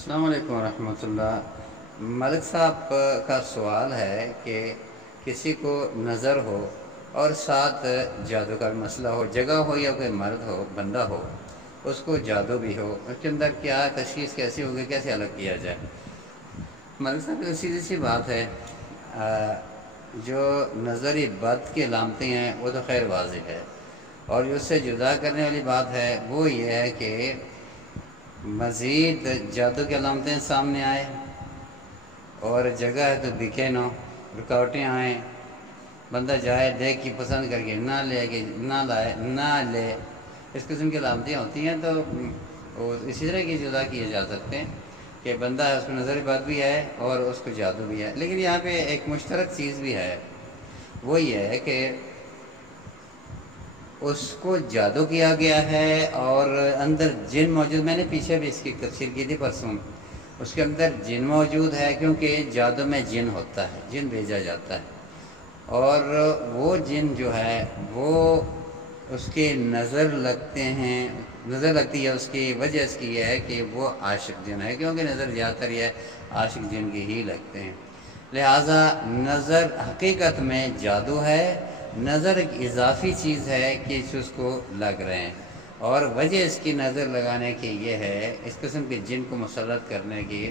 السلام علیکم ورحمۃ اللہ۔ ملک صاحب کا سوال ہے کہ کسی کو نظر ہو اور ساتھ جادو کا مسئلہ ہو، جگہ ہو یا کوئی مرد ہو، بندہ ہو، اس کو جادو بھی ہو، اس کے اندر کیا تشخیص کیسی ہوگی، کیسے الگ کیا جائے؟ ملک صاحب کی سیدھی سی بات ہے، جو نظری بد کی علامتیں ہیں وہ تو خیر واضح ہے، اور جو اس سے جدا کرنے والی بات ہے وہ یہ ہے کہ مزید جادو کی علامتیں سامنے آئے، اور جگہ ہے تو دکھے نہ، رکاوٹیں آئیں، بندہ جائے دیکھ کے پسند کر کے نہ لے، اس قسم کی علامتیں ہوتی ہیں، تو اسی طرح کی جدا کیے جا سکتے ہیں کہ بندہ اس کو نظر بد بھی ہے اور اس کو جادو بھی ہے۔ لیکن یہاں پہ ایک مشترک چیز بھی ہے، وہ یہ ہے کہ اس کو جادو کیا گیا ہے اور اندر جن موجود، میں نے پیچھے بھی اس کی تفسیر کی تھی پرسوں، اس کے اندر جن موجود ہے، کیونکہ جادو میں جن ہوتا ہے، جن بھیجا جاتا ہے، اور وہ جن جو ہے وہ اس کے نظر لگتے ہیں، نظر لگتی ہے، اس کی وجہ اس کی یہ ہے کہ وہ عاشق جن ہے، کیونکہ نظر زیادہ تر یہ عاشق جن کی ہی لگتے ہیں، لہٰذا نظر حقیقت میں جادو ہے، نظر ایک اضافی چیز ہے کہ اس کو لگ رہے ہیں، اور وجہ اس کی نظر لگانے کی یہ ہے، اس قسم کے جن کو مسلط کرنے کی،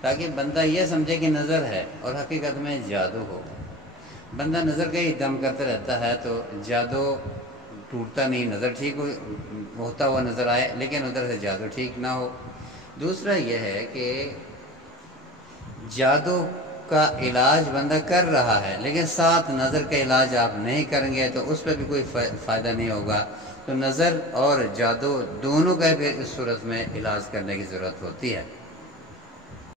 تاکہ بندہ یہ سمجھے کہ نظر ہے اور حقیقت میں جادو ہو۔ بندہ نظر کا ہی دم کرتا رہتا ہے تو جادو ٹوٹتا نہیں، نظر ٹھیک ہوتا ہوا نظر آئے لیکن ادھر سے جادو ٹھیک نہ ہو۔ دوسرا یہ ہے کہ جادو کا علاج بندہ کر رہا ہے لیکن ساتھ نظر کا علاج آپ نہیں کریں گے تو اس پہ بھی کوئی فائدہ نہیں ہوگا، تو نظر اور جادو دونوں کا بھی اس صورت میں علاج کرنے کی ضرورت ہوتی ہے۔